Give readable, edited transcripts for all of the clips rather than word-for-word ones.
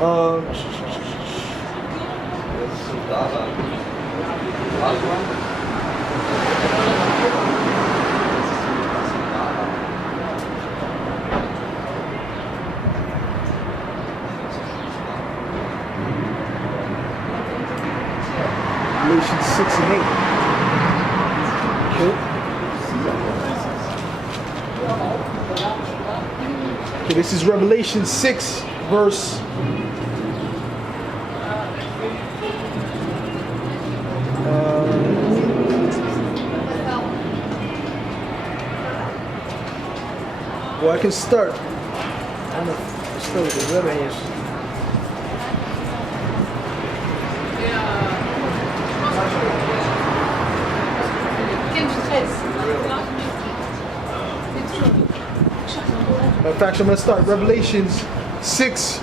Um, Galatians 6 and 8. Okay, this is Revelation 6, verse well, I can start. I'm gonna start with the red horse. In fact, I'm going to start Revelations 6,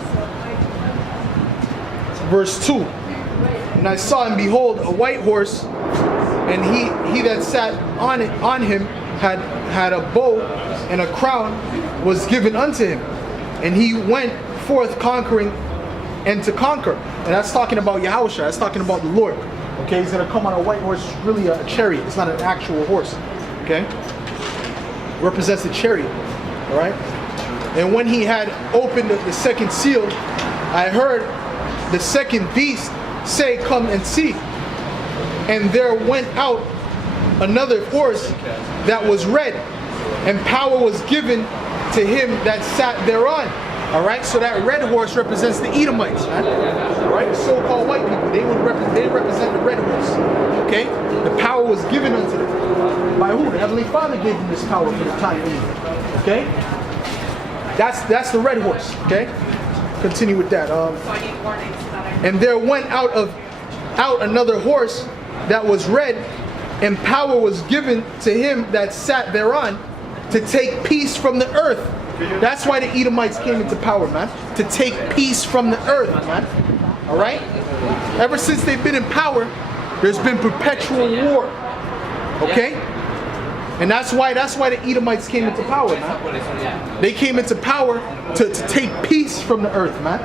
verse 2. And I saw and behold a white horse, and he that sat on him had a bow, and a crown was given unto him. And he went forth conquering and to conquer. And that's talking about Yahushua. That's talking about the Lord. Okay, he's going to come on a white horse. It's really a chariot. It's not an actual horse. Okay, represents the chariot. All right. And when he had opened the second seal, I heard the second beast say, "Come and see." And there went out another horse that was red, and power was given to him that sat thereon. All right, so that red horse represents the Edomites, man. All right, the so-called white people, they represent the red horse. Okay, the power was given unto them by who? The Heavenly Father gave them this power for the time being. Okay, that's the red horse. Okay, continue with that. And there went out another horse that was red, and power was given to him that sat thereon to take peace from the earth. That's why the Edomites came into power, man. To take peace from the earth, man. All right? Ever since they've been in power, there's been perpetual war. Okay? And that's why the Edomites came into power, man. They came into power to take peace from the earth, man.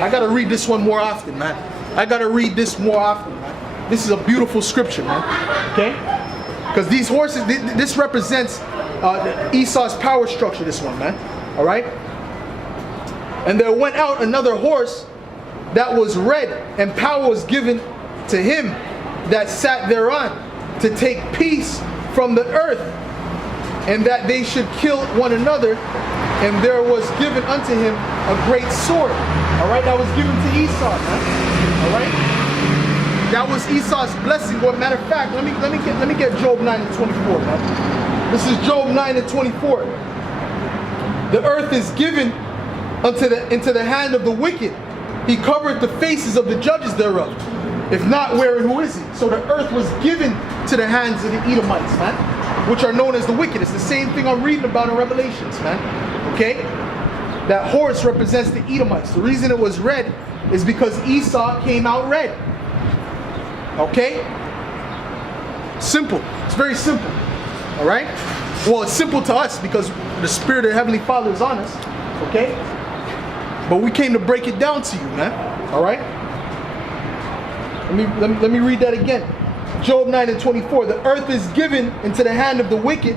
I got to read this one more often, man. I got to read this more often, man. This is a beautiful scripture, man. Okay? Because these horses, this represents Esau's power structure, this one, man. All right? And there went out another horse that was red, and power was given to him that sat thereon to take peace from the earth, and that they should kill one another. And there was given unto him a great sword. All right? That was given to Esau, man. All right? That was Esau's blessing. Well, matter of fact, let me get Job 9 and 24, man. This is Job 9 and 24. The earth is given into the hand of the wicked. He covered the faces of the judges thereof. If not, where and who is he? So the earth was given to the hands of the Edomites, man, which are known as the wicked. It's the same thing I'm reading about in Revelations, man. Okay? That horse represents the Edomites. The reason it was red is because Esau came out red. Okay? Simple. It's very simple. All right? Well, it's simple to us because the Spirit of the Heavenly Father is on us. Okay? But we came to break it down to you, man. All right? Let me read that again. Job 9 and 24. The earth is given into the hand of the wicked.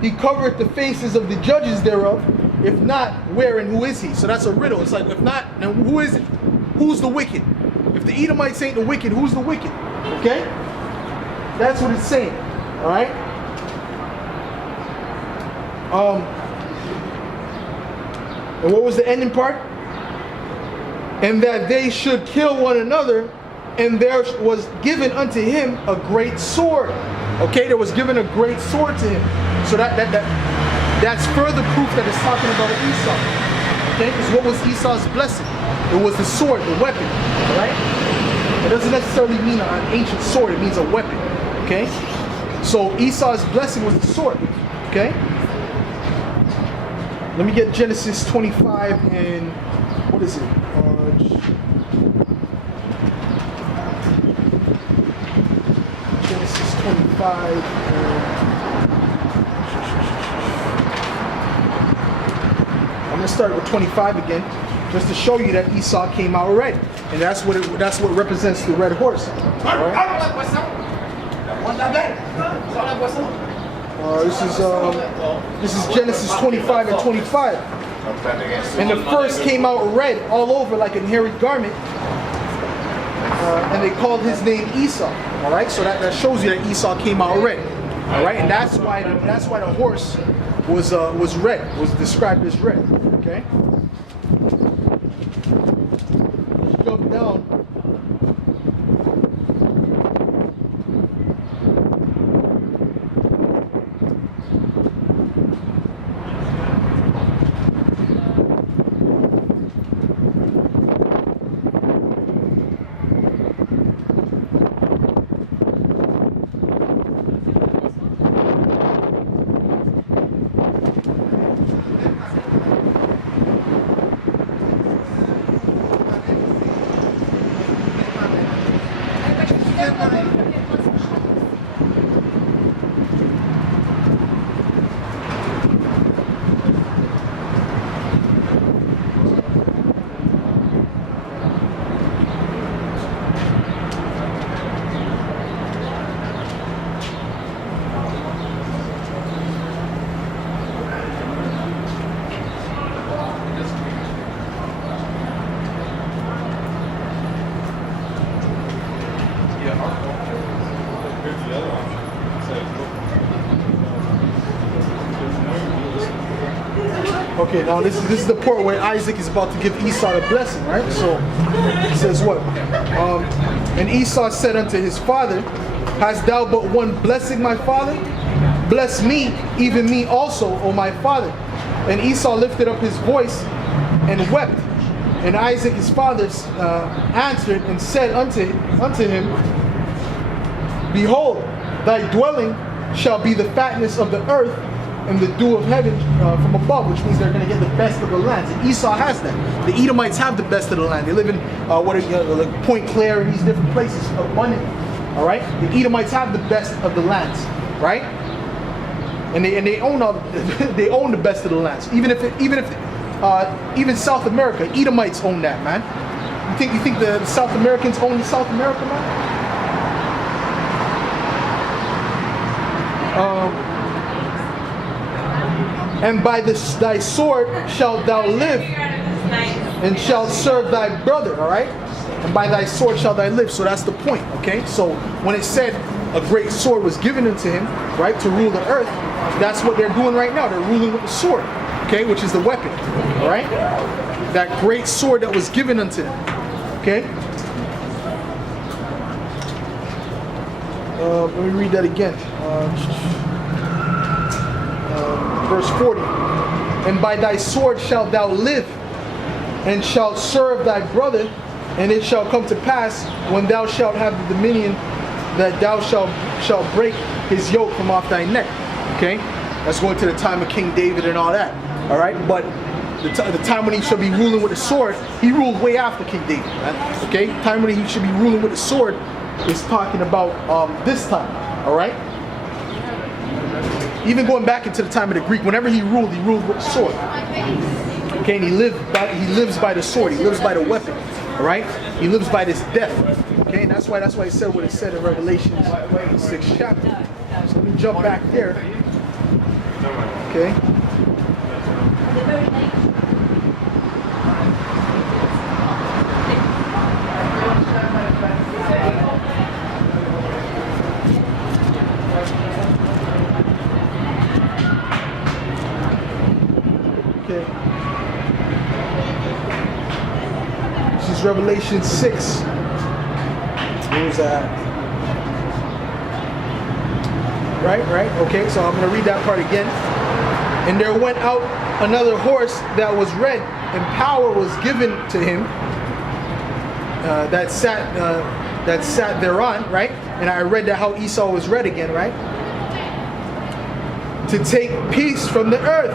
He covereth the faces of the judges thereof. If not, where and who is he? So that's a riddle. It's like, if not, then who is it? Who's the wicked? If the Edomites ain't the wicked, who's the wicked? Okay? That's what it's saying. All right? And what was the ending part? And that they should kill one another, and there was given unto him a great sword. Okay, there was given a great sword to him. So that's further proof that it's talking about Esau. Okay, because what was Esau's blessing? It was the sword, the weapon. All right? It doesn't necessarily mean an ancient sword. It means a weapon. Okay? So Esau's blessing was the sword. Okay? Let me get Genesis 25 and what is it? Genesis 25 I'm going to start with 25 again. just to show you that Esau came out red, and that's what represents the red horse. All right? This is Genesis 25 and 25. And the first came out red all over like a hairy garment, and they called his name Esau. All right, so that shows you that Esau came out red. All right, and that's why the horse was red, was described as red. Okay. Jump down. Okay, now this is the part where Isaac is about to give Esau the blessing, right? So he says what? And Esau said unto his father, hast thou but one blessing, my father? Bless me, even me also, O my father. And Esau lifted up his voice and wept. And Isaac his father answered and said unto him, behold, thy dwelling shall be the fatness of the earth and the dew of heaven from above, which means they're going to get the best of the lands. And Esau has that. The Edomites have the best of the land. They live in like Point Claire and these different places abundantly. All right, the Edomites have the best of the lands, right? And they own they own the best of the lands. Even South America, Edomites own that, man. You think the South Americans own South America, man? And by thy sword shalt thou live, and shalt serve thy brother. All right, and by thy sword shalt thou live. So that's the point. Okay, so when it said a great sword was given unto him, right, to rule the earth, that's what they're doing right now. They're ruling with the sword, okay, which is the weapon. All right, that great sword that was given unto them. Okay. Let me read that again. Verse 40. And by thy sword shalt thou live, and shalt serve thy brother, and it shall come to pass, when thou shalt have the dominion, that thou shalt break his yoke from off thy neck. Okay? That's going to the time of King David and all that. All right? But the time when he shall be ruling with a sword, he ruled way after King David. Right? Okay? The time when he should be ruling with a sword is talking about this time. All right? Even going back into the time of the Greek, whenever he ruled with a sword. Okay, and he lives by the sword. He lives by the weapon. All right, he lives by this death. Okay, and that's why he said what it said in Revelation 6th chapter. So let me jump back there. Okay. This is Revelation 6. What was that? Right? Okay, so I'm going to read that part again. And there went out another horse that was red, and power was given to him that sat thereon, right? And I read that how Esau was red again, right? To take peace from the earth,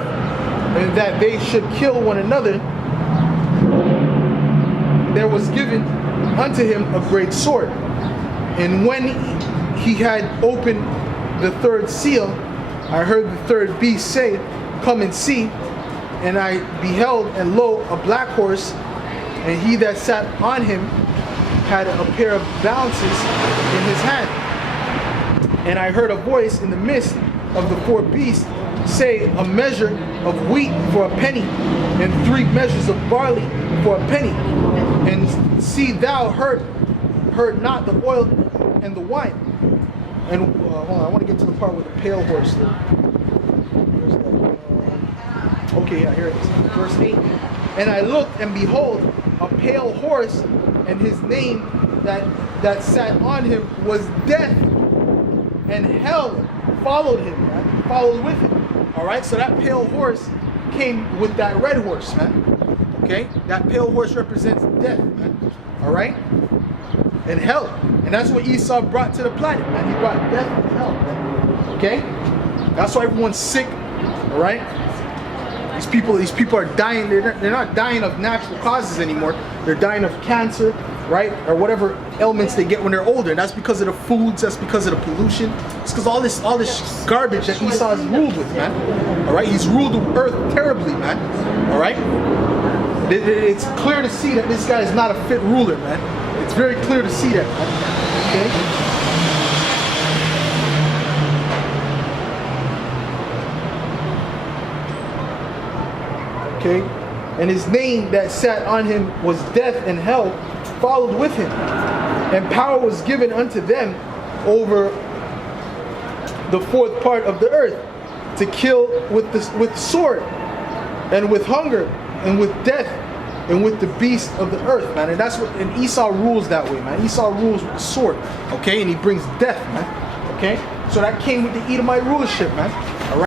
and that they should kill one another. There was given unto him a great sword. And when he had opened the third seal, I heard the third beast say, come and see. and I beheld, and lo, a black horse, and he that sat on him had a pair of balances in his hand. And I heard a voice in the midst of the four beasts say, a measure of wheat for a penny, and 3 measures of barley for a penny. And see, thou heard not the oil and the wine. And hold on, I want to get to the part with the pale horse. Okay, yeah, here it is. Verse 8. And I looked, and behold, a pale horse, and his name that sat on him was Death, and hell followed him, right? Followed with him. All right, so that pale horse came with that red horse, man. Okay, that pale horse represents death, man. All right, and hell, and that's what Esau brought to the planet, man. He brought death and hell, man. Okay, that's why everyone's sick. All right, these people are dying. They're not dying of natural causes anymore. They're dying of cancer, right, or whatever ailments they get when they're older. And that's because of the foods. That's because of the pollution. It's because all this garbage that Esau has ruled with, man. All right, he's ruled the earth terribly, man. All right, it's clear to see that this guy is not a fit ruler, man. It's very clear to see that, man. Okay. Okay, and his name that sat on him was Death, and hell followed with him. And power was given unto them over the 4th part of the earth, to kill with sword, and with hunger, and with death, and with the beasts of the earth, man. And that's what, and Esau rules that way, man. Esau rules with the sword, okay, and he brings death, man. Okay, so that came with the Edomite rulership, man.